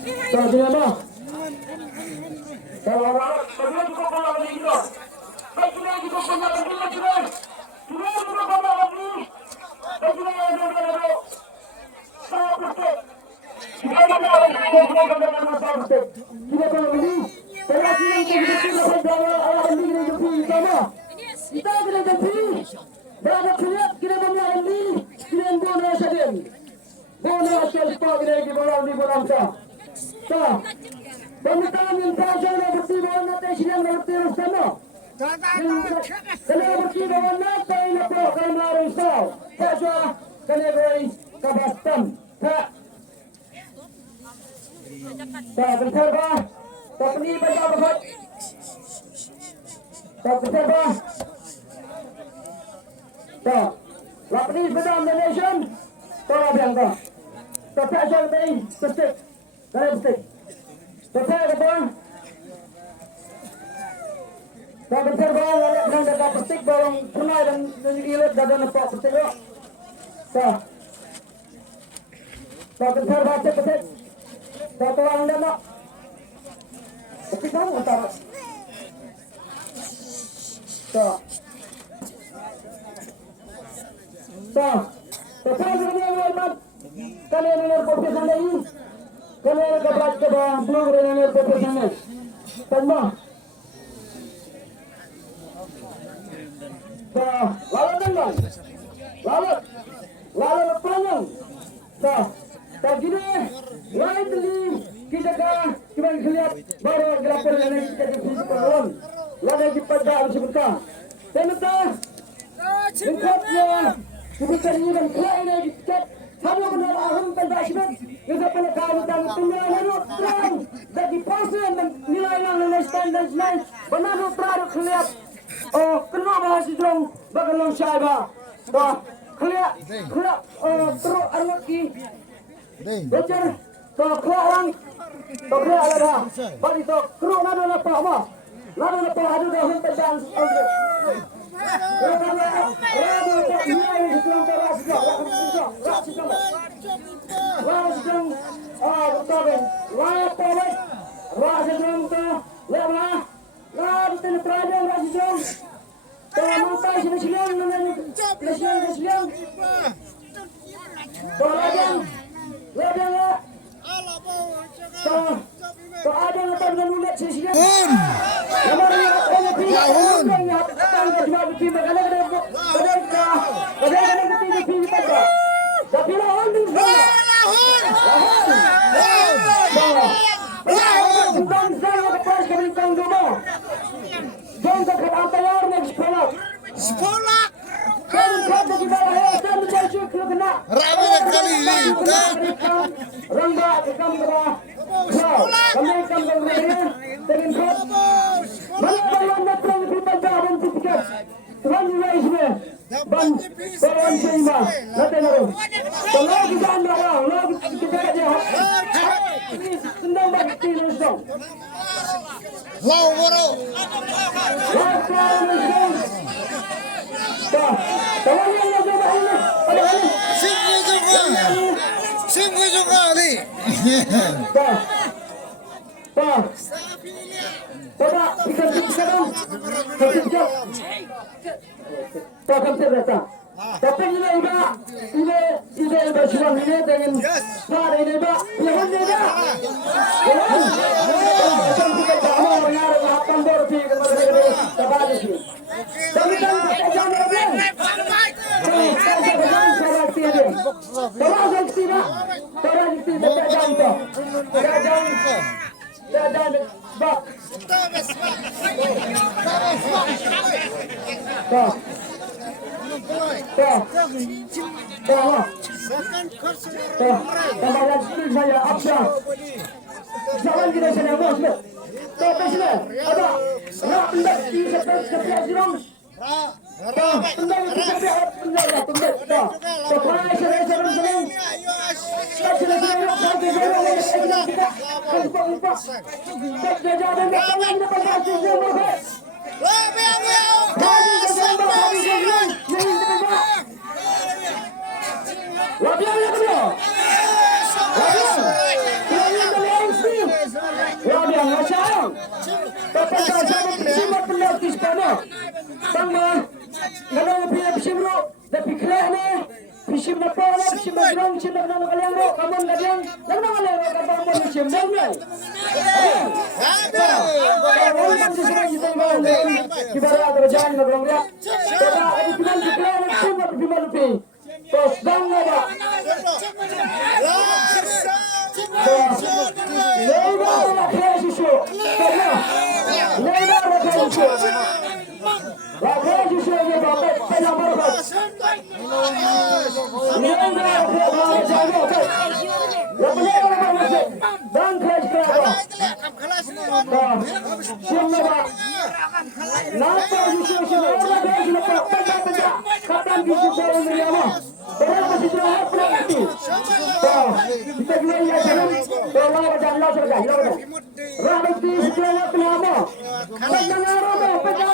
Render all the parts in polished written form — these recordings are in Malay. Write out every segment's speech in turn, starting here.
Tak sini apa? Kalau orang bagaimana juga bola lagi kita. Baik kita juga bola lagi kita. Kita juga bola lagi. Baik kita yang ada. Sah betul. Kita bola lagi kita sah betul. Kita bola lagi. Kalau kita berjalan ala ini kita sama. Kita kena jadi. Berapa kuat kita bola lagi. Kita bola saja. Bola sepak kita bola di bola sah. Sah. Pemerintahan yang tajam dan bertimbang nanti siang nanti bersama. Kalau bertimbang nanti ini program lain sah. Saja kalau beri kabastan. Tak. Tak berterba. Tak ni baca apa? Tak berterba. Tak. Lapis bedam donation. Tak biang tak. Tak pasal beri bestik. Dah bestik. Betul betul. Tak betul bang, ada yang dekat petik barang punai dan ilet dah nampak petik lo. Tak betul baca petik. Tak tahu anda nak. Petik kamu utara. Tak. Betul betul hormat. Kalian dengar podcast anda ini. Kalian kebat ke bawah blog dengan podcast anda. Tambah. Lalu tengah. Lalu panjang. Tak gini. Lain tadi kita cuma lihat baru gelapor yang kita diskusi perlawan. Lalu kita harus sebutkan. Sementara Ingkatnya sebutkan ini dan kelain yang dikat. Sama benar aham pendakiman. Kita pada kamu dan tunggal menurut terang. Jadi pasien dan nilai yang menestan dan lain. Benar terang kelihat. Oh, kenapa masih dong bagaimana saya bah kelihat terus arwaki. Belajar kelaran ada. Bagi tu keruk nado apa apa. Nado apa ada dalam pendakiman. Tapi ini berjuang ini dengan cara ini pak, yang ini pak. Kita jangan mengarang apa berarti kepada kita. Tapi kan kita jangan berani. Kita jangan berarti ada. Kalau tidak, kita jangan. Jangan bak. Saya absah. Jangan kita sedang masuk. Tapi sudah ada. Rapat di sebelah sirong. Tendang di sebelah tendang. Supaya sering. musim na polo, musim na drone, musim na kaliang mo, kamon kaliang, lang na kaliang mo, kapag mo musim na mo. Kalau yang sesuai kita mau kibara kerjaan ngeblong ya. Coba di final kita semua di mana pi. Terus dang ada. Leba rakyat susu. Leba rakyat susu. Rakyat susu ni bapak pelan berbat. Leba rakyat jago. Leba rakyat dan kerja kerja. Siapa? Napa susu orang dah sudah pecah. Kapan susu orang ni apa? Berapa susu apa nanti? Kita bilang ya jangan. Allah baca Allah surga. Rakyat di susu apa nama? Jangan orang pecah.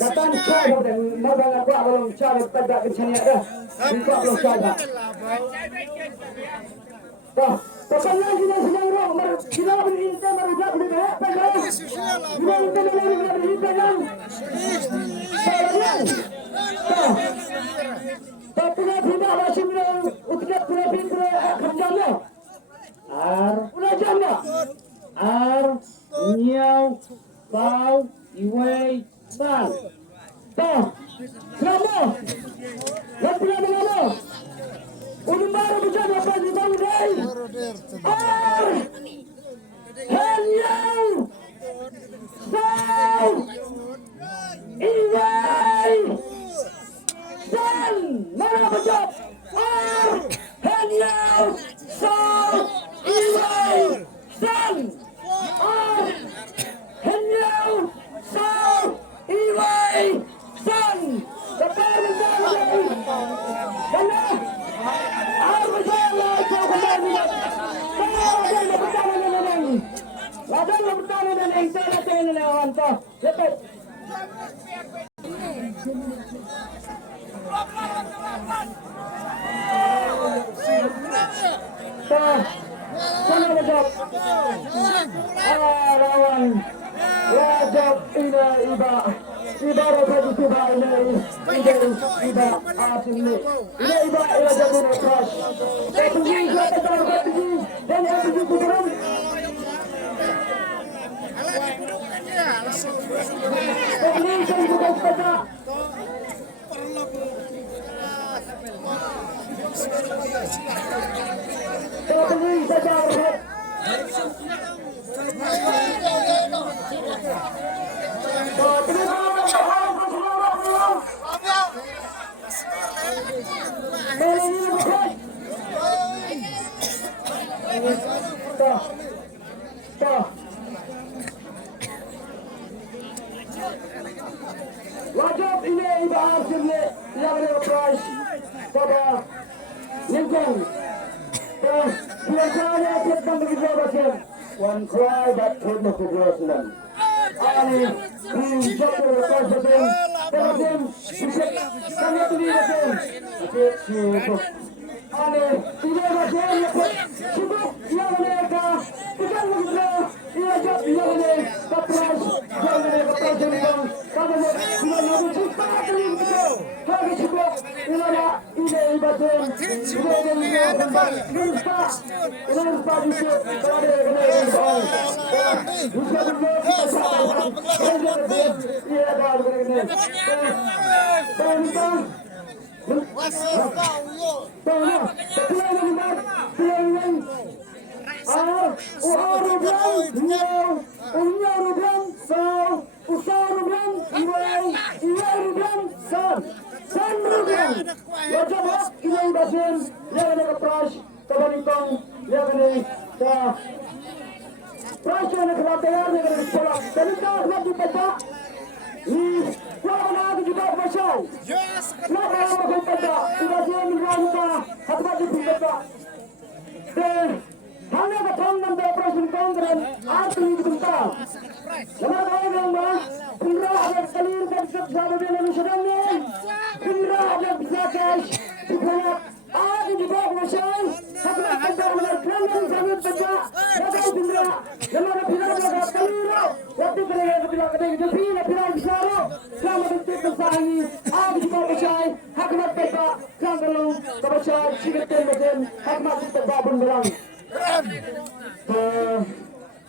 Datang cara dan magang aku belum cara pada kencangnya dah. Buka belum cara. Tapi lagi dah sedang roh. Kita berinta merujuk di bawah pegang. Kita berinta di pegang. Tapi tidak masih bilang untuk pura kerjanya. Pura jana. Nyau, bau, iway, bal. Selama. Lepas nama. Unum baru berjalan apa di bang day. Henyau, bau, iway, bal. Mana berjat? Henyau, bau, iway, bal. Henyau, bau, iway, bal. Lepas berjalan. Mana? Rajab ila iba ibarat hadi tiba ilai iba atimni ila iba ila jabun akrash tapi juga tetap berhenti dan berhenti turun ini kan juga kita tapi saja Wajib ini ibarat sini yang berprice pada Lincoln. Biasanya kita begitu macam one cry but could not be Jerusalem. Ani jatuh lepas betul, terus bisa kami tu dia betul. Cukup. Ani ini macam lepas cukup yang mereka bukan begitu. Ia jatuh yang mereka berprice yang mereka berprice. Kalau kita berjumpa dengan itu, hari cukup. Inilah ini ibadah. Ini tempat. Ini tempat di sini. Berada di mana? Bukan betul kita salah. Ia dah begini. Tentang. Tentang. Tentang. Bye. Kenapa aku pada tidak sih menjualnya? Hati hati kita. Hanya ketong dan operasi kongren asli kita. Nama kau yang mah, Indra ada kalir dan sahabat Indonesia dan Indra ada bisa cash. Kita ada di bawah masyarakat. Hati kita menerima sangat tegak. Dapat Indra. Nama kita ada kalir. Waktu kita bilang kita bilang besar. Selama kita bersaing, ada di bawah masyarakat. Hikmat kita selalu kebaca sikit dan hikmat kita babun berang.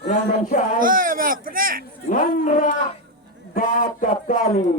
Yang bancai Nandra Bakat kali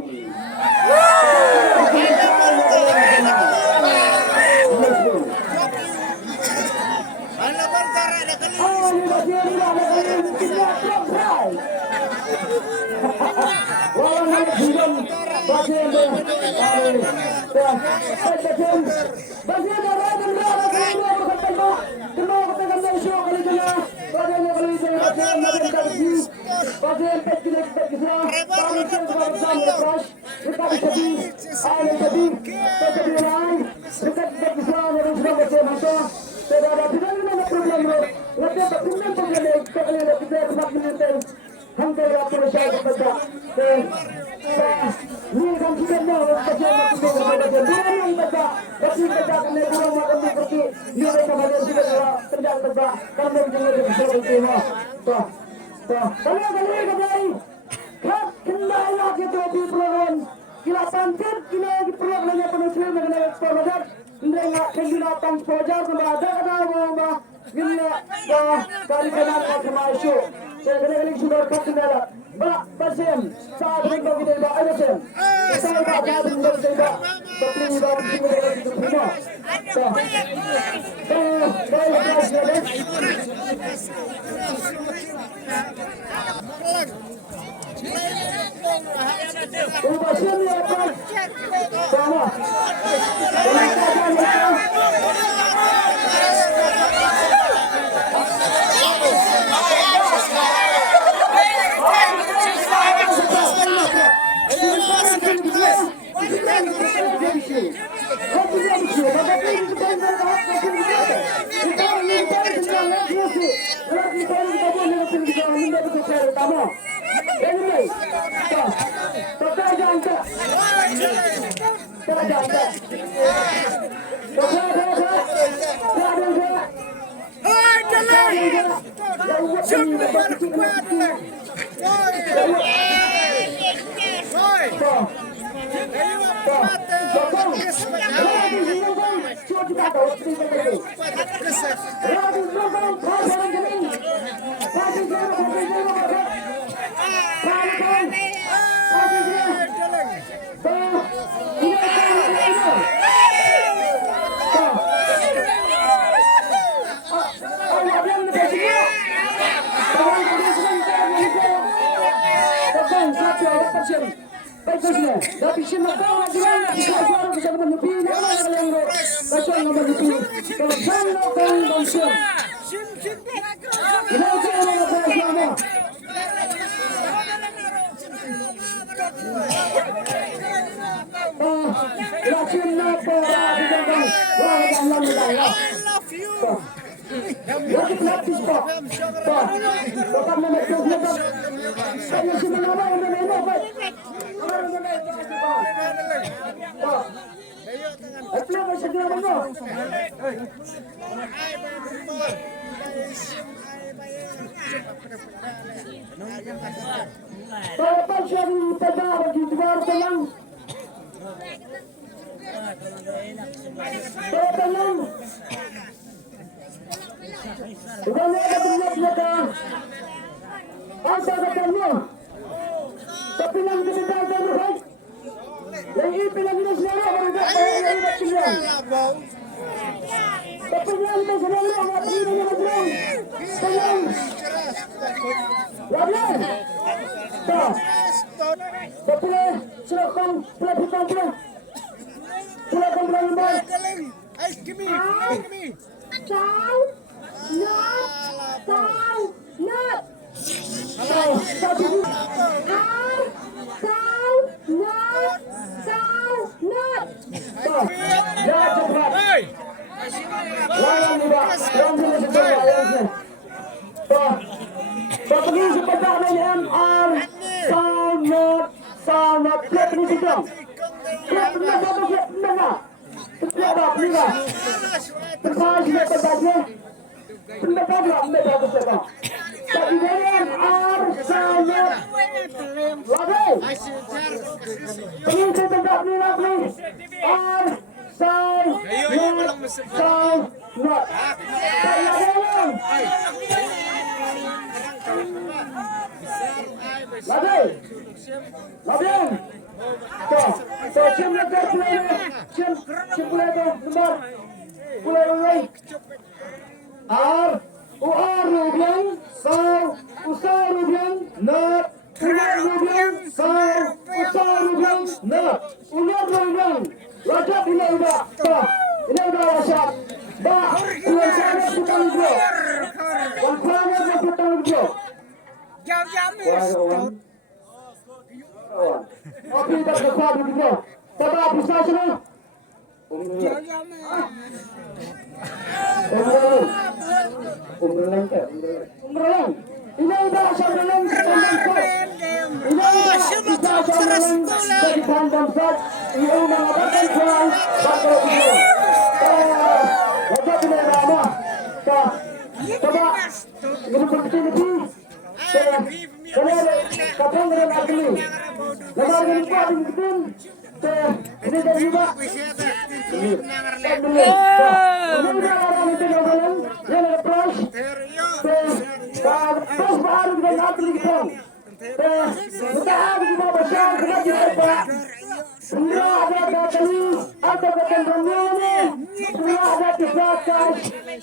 siap ini sidang. Siap benar satu siap benar. Siap dah benar. Bersama siap berbagi. Benar dah benar bagus dah. Tapi jangan arsanya. Lagi. Ini sedang ni lagi. Arsai. Arsai. Not. Lagi. Labian. So cim lekat pulai ni. Cim pulai tu nomor. Pulai lagi. Rubian. Usai Rubian. Not. Rubian. Usai Rubian. Not. Rubian. Rajab ini udah. Ini udah rajab. Ulang sana putang dua. Ulang sana putang dua. Api dah besar begitu. Pada bisa semua. Umrlang. Ini udah sambilan sambil. Ini udah sambilan dari pandang sat. Ini mengatakan soal bakal ini. Wajib ini nama. Coba ini berarti. Kalau kapan dengan aku ni, lepas ini kuat begitu, ini dah juga. Ini dah orang itu jalan, yang lepas, terus baru kita nak begitu. Kita ada di bawah besar, kita juga. Semua ada kali, ada ketentuan ini, semua ada kisah,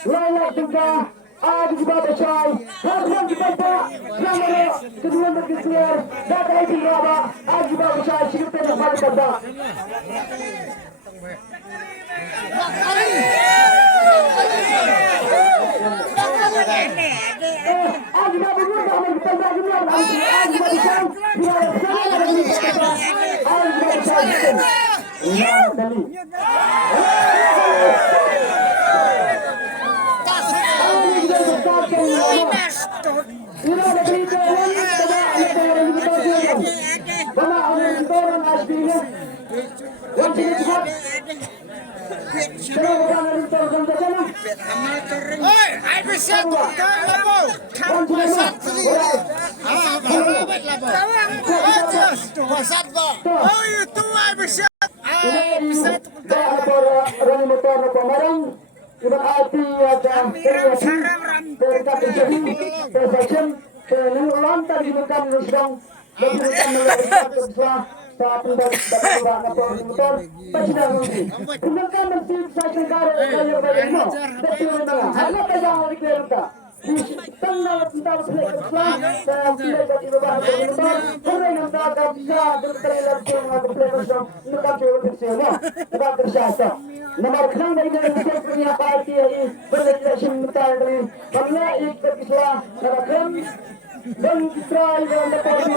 layak juga. Ada di bawah besar, harus kita nama kedua berkeluar, data itu berapa? Ada di bawah besar, kita nak balik pada. Ada di bawah besar, kita dah keluar. Ada di bawah besar, ya tadi. Ini ada berita yang tidak ada yang kita lihat. Mana orang orang aslinya? Yang tidak. Kalau orang itu orang sana. Oi, I bisa tu. Kamu bisa tu. Oh, itu I bisa. Bisa tu. Orang motor pemarang. Ibarat arti ada berkat jadi perception pengelolaan tadi bukan sedang bukan melakukan sesuatu saat dapat motor tidak mungkin gunakan mesin saya negara saya bagaimana betul hanya saja kita tengah kita Islam dan tidak jadi berbahasa motor orang yang tak bisa berterima kasih untuk bersama tidak tersyata. Nomor kena dari Indonesia punya parti ini berlegislasi mental dari karena ikut Islam kerana dan Israel yang dapat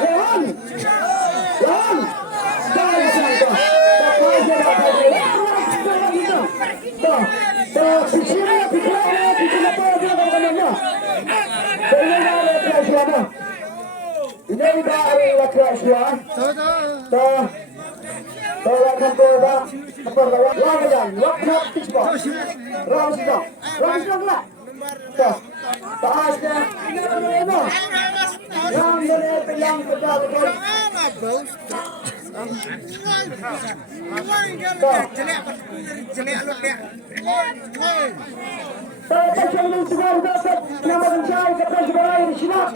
Leon, jangan dua. Tuh. Lakukan coba. Lakukan. Lakukan tisbah. Ramuskan. Ramuskan lah. Tuh. Taasnya. Yang dari pelang kedal. Terpasang sebuah dapat nama mencari kepada sebuah silap.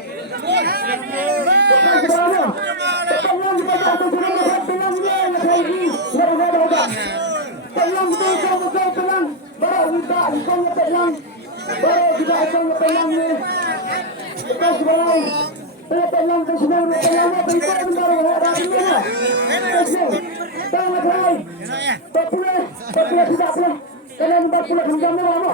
Kepada sebuahnya. Pelang kepada atas sebuah pelang dia yang lagi. Pelang betul pelang. Baru kita isongnya pelang. Baru kita isongnya pelang ni. Kepada sebuah. Pelang ke sebuah pelang apa itu baru orang ini. Tengok lagi. Popular tidak boleh. Kalian 40 hingga lama.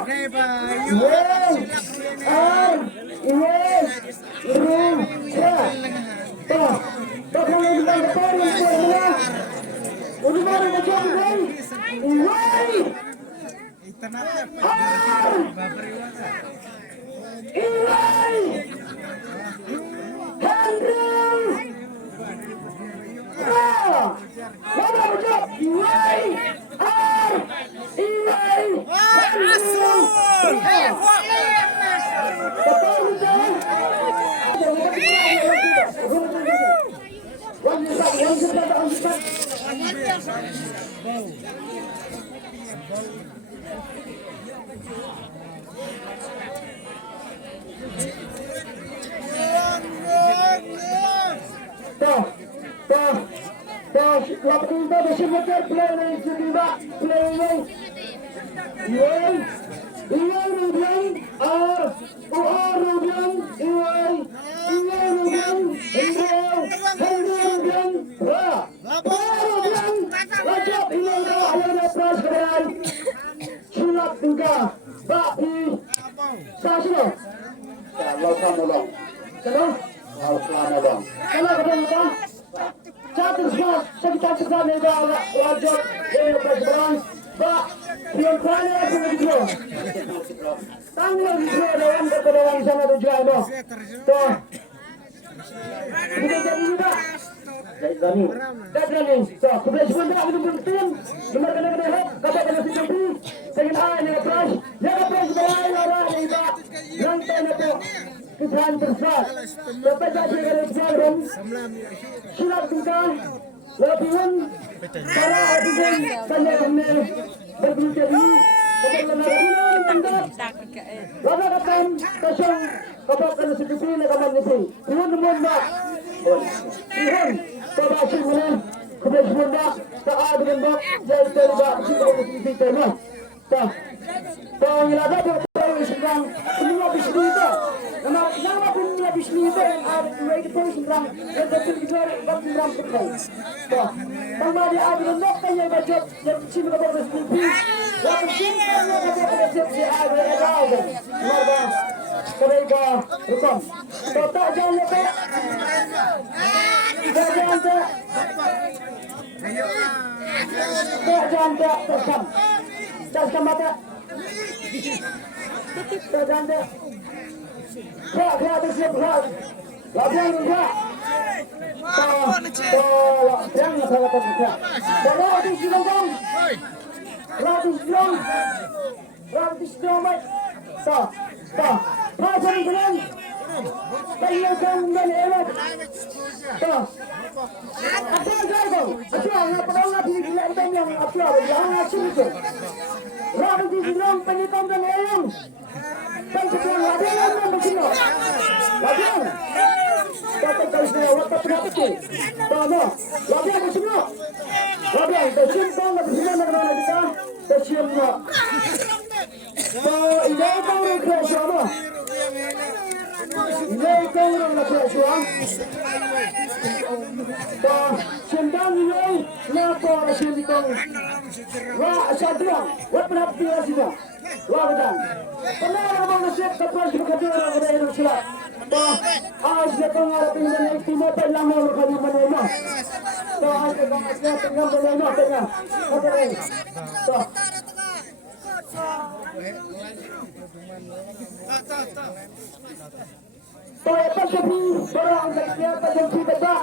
Pagkabi, barang ang kanya pagkabi baba.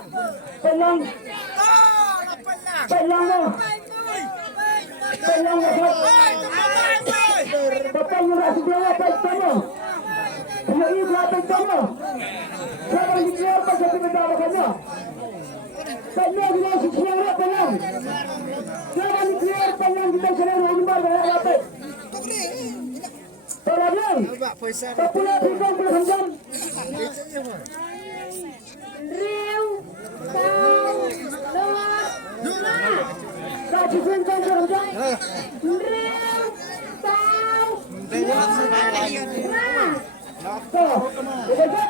Pelang. Pelang mo. Pelang mo. Bapak yung nasa biaya pagka mo. Yung iba pagka mo. Sabang declare pagkabi baba kanya. Pelang mo si Sierra pelang. Sabang declare pelang kita selalu rumah dengan rapat. Tolong. Tapula bigong berhanjam. Riu, tau, lima. Kaji bintang berhanjam. Riu, tau, lima. Tuh, betul.